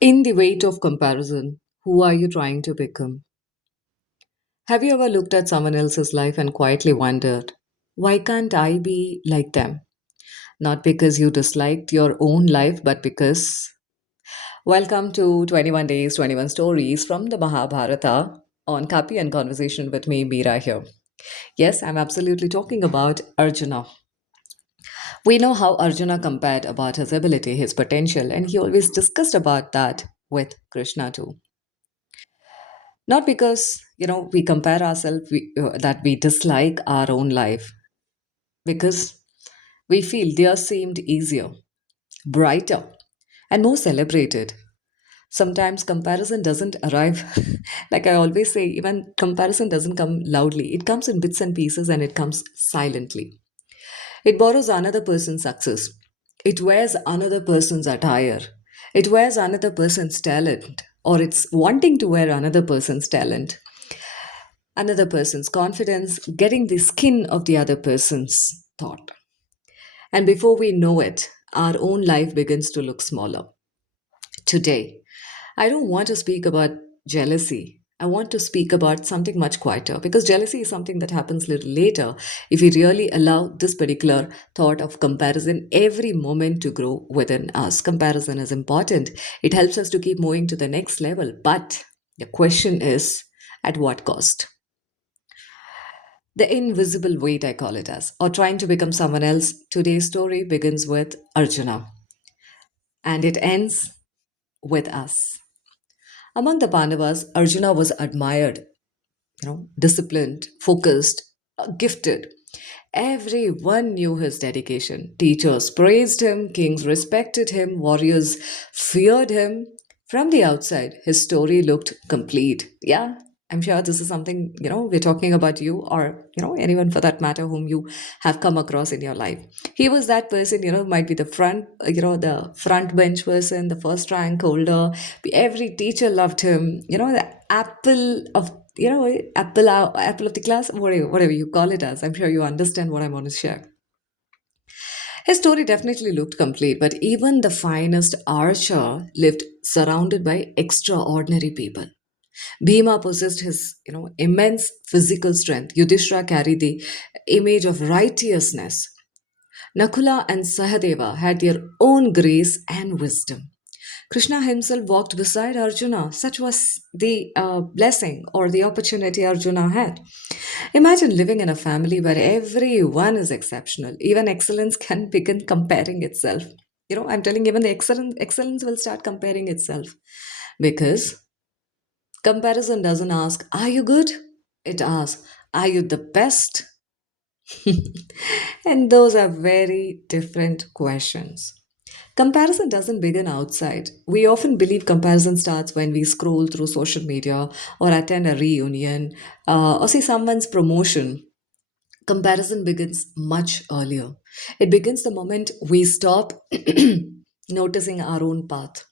In the weight of comparison, who are you trying to become? Have you ever looked at someone else's life and quietly wondered, why can't I be like them? Not because you disliked your own life, but because. Welcome to 21 Days, 21 Stories from the Mahabharata on Kapi and Conversation with me, Meera here. Yes, I'm absolutely talking about Arjuna. We know how Arjuna compared about his ability, his potential, and he always discussed about that with Krishna too. Not because, we compare ourselves, that we dislike our own life, because we feel theirs seemed easier, brighter, and more celebrated. Sometimes comparison doesn't arrive, like I always say, even comparison doesn't come loudly. It comes in bits and pieces and it comes silently. It borrows another person's success. It wears another person's attire. It wears another person's talent, or it's wanting to wear another person's talent, another person's confidence, getting the skin of the other person's thought. And before we know it, our own life begins to look smaller. Today, I don't want to speak about jealousy. I want to speak about something much quieter because jealousy is something that happens little later if we really allow this particular thought of comparison every moment to grow within us. Comparison is important. It helps us to keep moving to the next level. But the question is, at what cost? The invisible weight, I call it as, or trying to become someone else. Today's story begins with Arjuna and it ends with us. Among the Pandavas, Arjuna was admired, disciplined, focused, gifted. Everyone knew his dedication. Teachers praised him, kings respected him, warriors feared him. From the outside, his story looked complete. Yeah, I'm sure this is something, we're talking about you or, anyone for that matter whom you have come across in your life. He was that person, might be the front, the front bench person, the first rank holder. Every teacher loved him, the apple of apple of the class, whatever you call it as. I'm sure you understand what I want to share. His story definitely looked complete, but even the finest archer lived surrounded by extraordinary people. Bhima possessed his, immense physical strength. Yudhishthira carried the image of righteousness. Nakula and Sahadeva had their own grace and wisdom. Krishna himself walked beside Arjuna. Such was the blessing or the opportunity Arjuna had. Imagine living in a family where everyone is exceptional. Even excellence can begin comparing itself. I'm telling you, even the excellence will start comparing itself because comparison doesn't ask, "Are you good?" It asks, "Are you the best?" And those are very different questions. Comparison doesn't begin outside. We often believe comparison starts when we scroll through social media or attend a reunion or see someone's promotion. Comparison begins much earlier. It begins the moment we stop noticing our own path.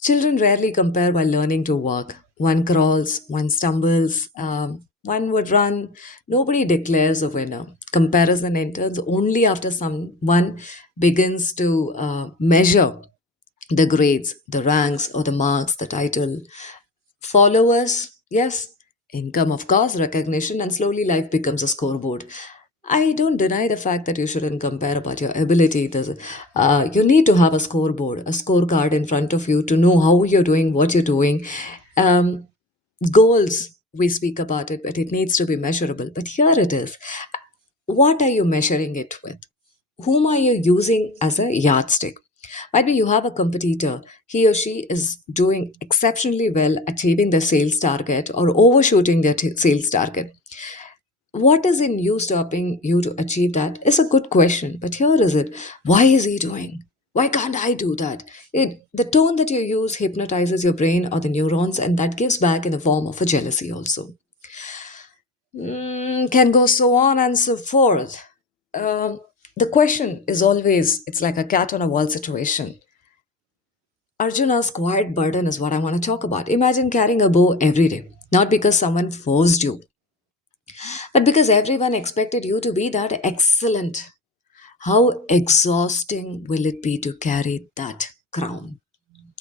Children rarely compare while learning to walk. One crawls, one stumbles, one would run. Nobody declares a winner. Comparison enters only after someone begins to measure the grades, the ranks, or the marks, the title. Followers, yes. Income, of course, recognition, and slowly life becomes a scoreboard. I don't deny the fact that you shouldn't compare about your ability. You need to have a scoreboard, a scorecard in front of you to know how you're doing, what you're doing. Um, Goals, we speak about it, but it needs to be measurable. But here it is. What are you measuring it with? Whom are you using as a yardstick? Might be you have a competitor, he or she is doing exceptionally well achieving their sales target or overshooting their sales target. What is in you stopping you to achieve that is a good question. But here is it. Why is he doing? Why can't I do that? The tone that you use hypnotizes your brain or the neurons, and that gives back in the form of a jealousy also. Can go so on and so forth. The question is always, it's like a cat on a wall situation. Arjuna's quiet burden is what I want to talk about. Imagine carrying a bow every day, not because someone forced you, but because everyone expected you to be that excellent. How exhausting will it be to carry that crown?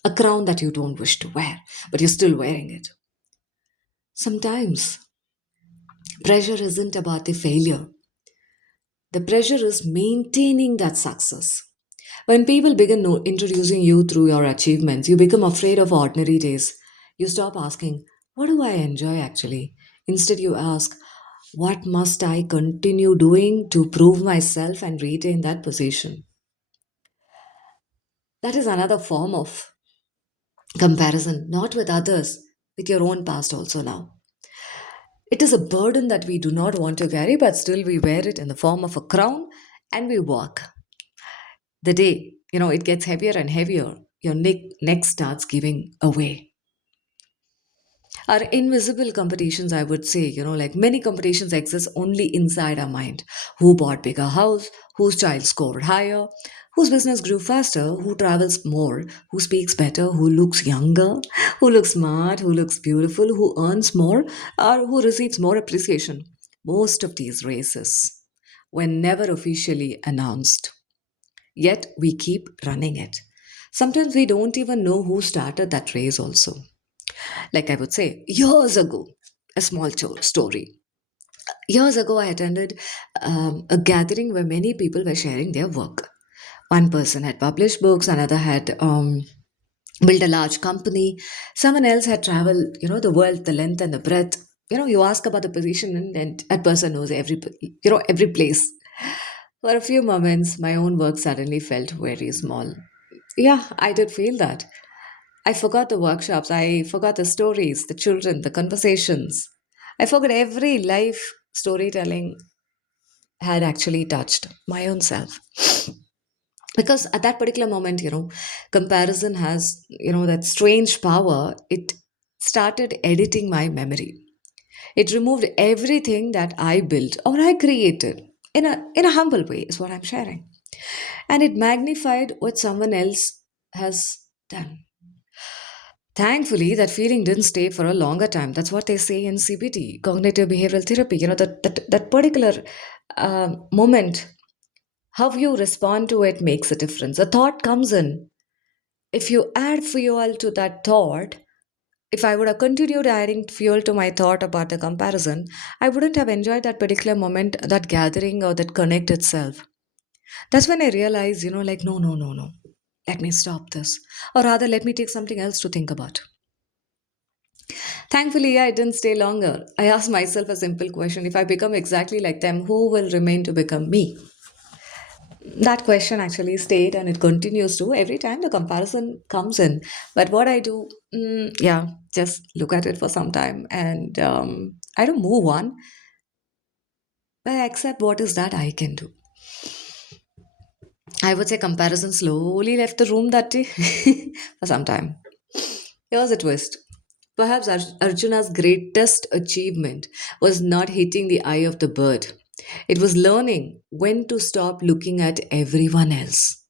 A crown that you don't wish to wear, but you're still wearing it. Sometimes pressure isn't about the failure, the pressure is maintaining that success. When people begin introducing you through your achievements, you become afraid of ordinary days. You stop asking, what do I enjoy actually? Instead, you ask, what must I continue doing to prove myself and retain that position? That is another form of comparison, not with others, with your own past also now. It is a burden that we do not want to carry, but still we wear it in the form of a crown and we walk. The day, it gets heavier and heavier, your neck starts giving away. Are invisible competitions, I would say, like many competitions exist only inside our mind. Who bought bigger house, whose child scored higher, whose business grew faster, who travels more, who speaks better, who looks younger, who looks smart, who looks beautiful, who earns more, or who receives more appreciation. Most of these races were never officially announced, yet we keep running it. Sometimes we don't even know who started that race also. Like I would say, years ago, a small story. Years ago, I attended a gathering where many people were sharing their work. One person had published books, another had built a large company, someone else had traveled, the world, the length and the breadth. You ask about the position, and that person knows every place. For a few moments, my own work suddenly felt very small. Yeah, I did feel that. I forgot the workshops, I forgot the stories, the children, the conversations. I forgot every life storytelling had actually touched my own self. Because at that particular moment, comparison has, that strange power. It started editing my memory. It removed everything that I built or I created in a humble way, is what I'm sharing. And it magnified what someone else has done. Thankfully, that feeling didn't stay for a longer time. That's what they say in CBT, cognitive behavioral therapy. That particular moment, how you respond to it makes a difference. A thought comes in. If you add fuel to that thought, if I would have continued adding fuel to my thought about the comparison, I wouldn't have enjoyed that particular moment, that gathering or that connect itself. That's when I realized, like, no, no, no, no. Let me stop this. Or rather, let me take something else to think about. Thankfully, I didn't stay longer. I asked myself a simple question: if I become exactly like them, who will remain to become me? That question actually stayed and it continues to every time the comparison comes in. But what I do, yeah, just look at it for some time and I don't move on, but I accept what is that I can do. I would say comparison slowly left the room that day for some time. Here's a twist. Perhaps Arjuna's greatest achievement was not hitting the eye of the bird. It was learning when to stop looking at everyone else.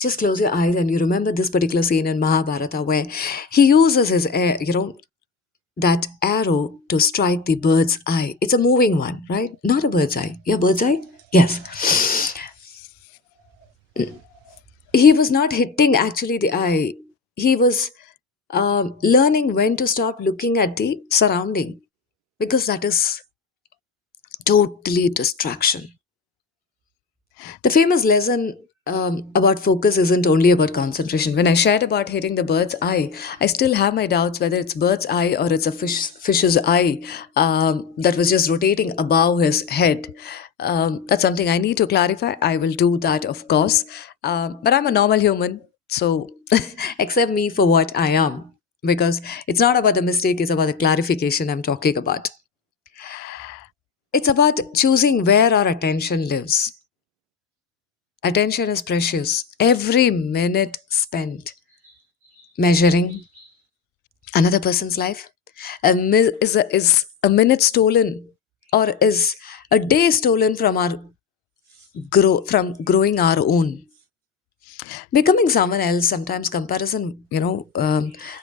Just close your eyes and you remember this particular scene in Mahabharata where he uses his, that arrow to strike the bird's eye. It's a moving one, right? Not a bird's eye. Yeah, bird's eye? Yes. He was not hitting actually the eye. He was learning when to stop looking at the surrounding because that is totally distraction. The famous lesson about focus isn't only about concentration. When I shared about hitting the bird's eye, I still have my doubts whether it's bird's eye or it's a fish's eye that was just rotating above his head. That's something I need to clarify. I will do that, of course. But I'm a normal human, so accept me for what I am. Because it's not about the mistake, it's about the clarification I'm talking about. It's about choosing where our attention lives. Attention is precious. Every minute spent measuring another person's life is a minute stolen, or is a day stolen from from growing our own. Becoming someone else, sometimes comparison,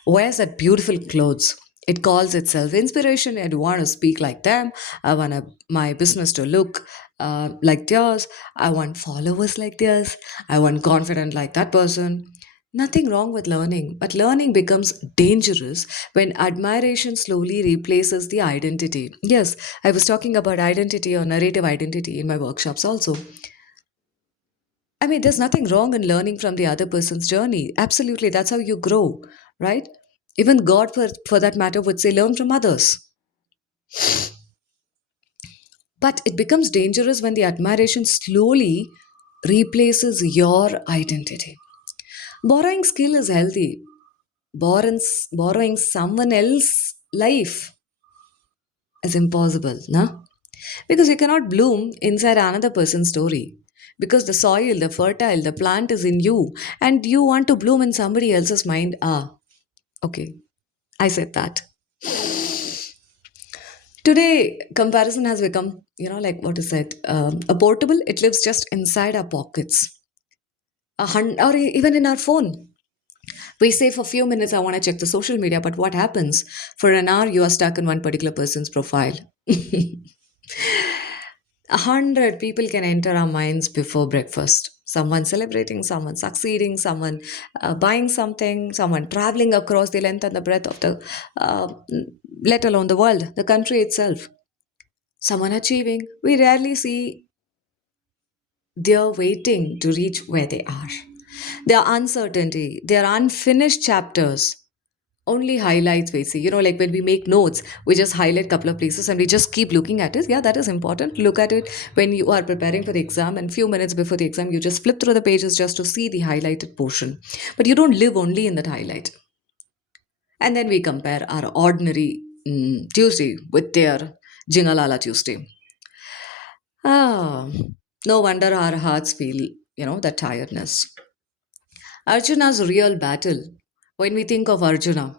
wears that beautiful clothes. It calls itself inspiration. I want to speak like them. I want my business to look like theirs. I want followers like theirs. I want confident like that person. Nothing wrong with learning, but learning becomes dangerous when admiration slowly replaces the identity. Yes, I was talking about identity or narrative identity in my workshops also. I mean, there's nothing wrong in learning from the other person's journey. Absolutely, that's how you grow, right? Even God, for that matter, would say, learn from others. But it becomes dangerous when the admiration slowly replaces your identity. Borrowing skill is healthy. Borrowing someone else's life is impossible, no? Because you cannot bloom inside another person's story. Because the soil, the fertile, the plant is in you, and you want to bloom in somebody else's mind. Ah, okay, I said that. Today, comparison has become, like what is it? A portable, it lives just inside our pockets, or even in our phone. We say for a few minutes, I want to check the social media, but what happens? For an hour, you are stuck in one particular person's profile. 100 people can enter our minds before breakfast. Someone celebrating, someone succeeding, someone buying something, someone traveling across the length and the breadth of the, uh, let alone the world, the country itself. Someone achieving. We rarely see their waiting to reach where they are. Their uncertainty, their unfinished chapters, only highlights we see. Like when we make notes, we just highlight a couple of places and we just keep looking at it. Yeah, that is important. Look at it when you are preparing for the exam, and few minutes before the exam you just flip through the pages just to see the highlighted portion, but you don't live only in that highlight. And then we compare our ordinary Tuesday with their Jingalala Tuesday. Ah, no wonder our hearts feel, that tiredness. Arjuna's real battle. When we think of Arjuna,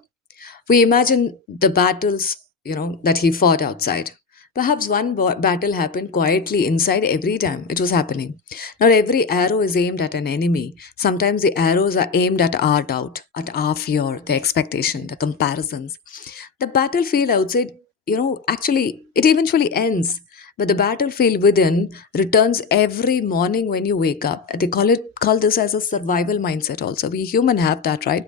we imagine the battles, that he fought outside. Perhaps one battle happened quietly inside every time it was happening. Not every arrow is aimed at an enemy. Sometimes the arrows are aimed at our doubt, at our fear, the expectation, the comparisons. The battlefield outside, actually, it eventually ends. But the battlefield within returns every morning when you wake up. They call this as a survival mindset also. We human have that, right?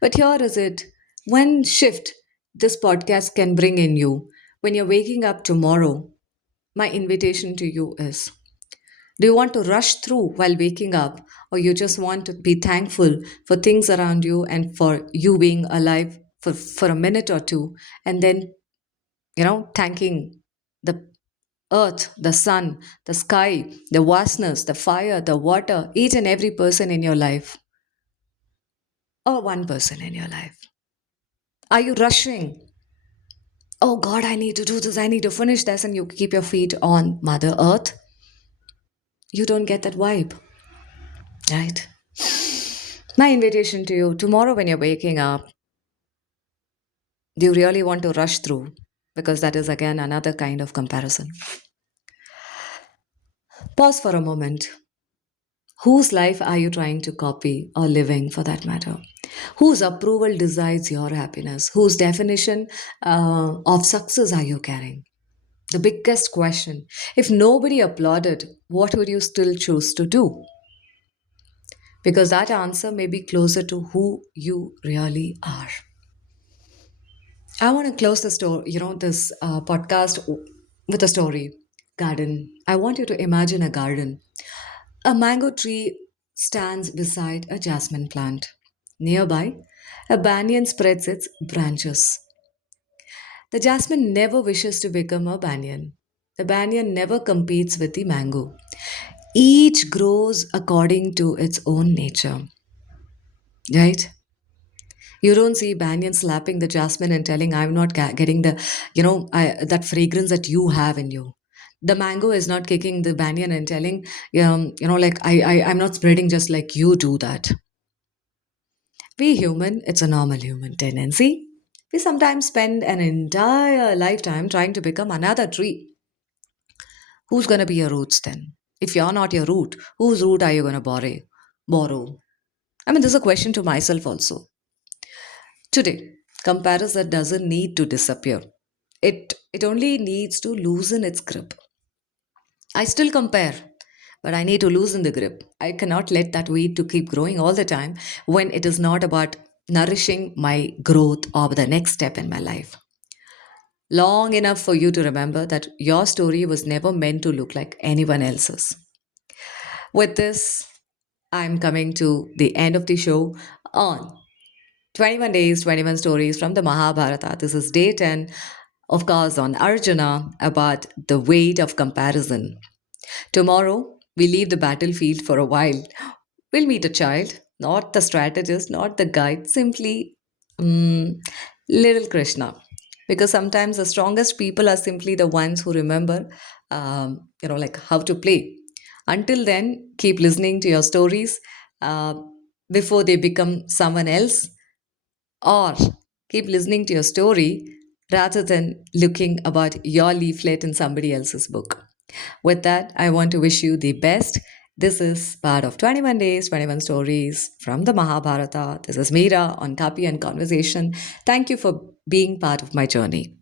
But here is it. One shift this podcast can bring in you when you're waking up tomorrow. My invitation to you is, do you want to rush through while waking up, or you just want to be thankful for things around you and for you being alive for a minute or two, and then, thanking the earth, the sun, the sky, the vastness, the fire, the water, each and every person in your life, or one person in your life? Are you rushing? Oh God, I need to do this, I need to finish this, and you keep your feet on Mother Earth? You don't get that vibe, right? My invitation to you tomorrow when you're waking up, do you really want to rush through? Because that is again another kind of comparison. Pause for a moment. Whose life are you trying to copy or living for that matter? Whose approval decides your happiness? Whose definition of success are you carrying? The biggest question, if nobody applauded, what would you still choose to do? Because that answer may be closer to who you really are. I want to close the story, this podcast with a story. Garden. I want you to imagine a garden. A mango tree stands beside a jasmine plant. Nearby, a banyan spreads its branches. The jasmine never wishes to become a banyan. The banyan never competes with the mango. Each grows according to its own nature, right? You don't see banyan slapping the jasmine and telling, I'm not getting the, that fragrance that you have in you. The mango is not kicking the banyan and telling, like, I'm not spreading just like you do that. We human, it's a normal human tendency. We sometimes spend an entire lifetime trying to become another tree. Who's going to be your roots then? If you're not your root, whose root are you going to borrow? I mean, this is a question to myself also. Today, comparison doesn't need to disappear. It only needs to loosen its grip. I still compare, but I need to loosen the grip. I cannot let that weed to keep growing all the time when it is not about nourishing my growth or the next step in my life. Long enough for you to remember that your story was never meant to look like anyone else's. With this, I'm coming to the end of the show on 21 days, 21 stories from the Mahabharata. This is day 10, of course, on Arjuna about the weight of comparison. Tomorrow, we leave the battlefield for a while. We'll meet a child, not the strategist, not the guide, simply mm, little Krishna. Because sometimes the strongest people are simply the ones who remember, like how to play. Until then, keep listening to your stories uh, before they become someone else, or keep listening to your story rather than looking about your leaflet in somebody else's book. With that, I want to wish you the best. This is part of 21 Days, 21 Stories from the Mahabharata. This is Meera on Copy and Conversation. Thank you for being part of my journey.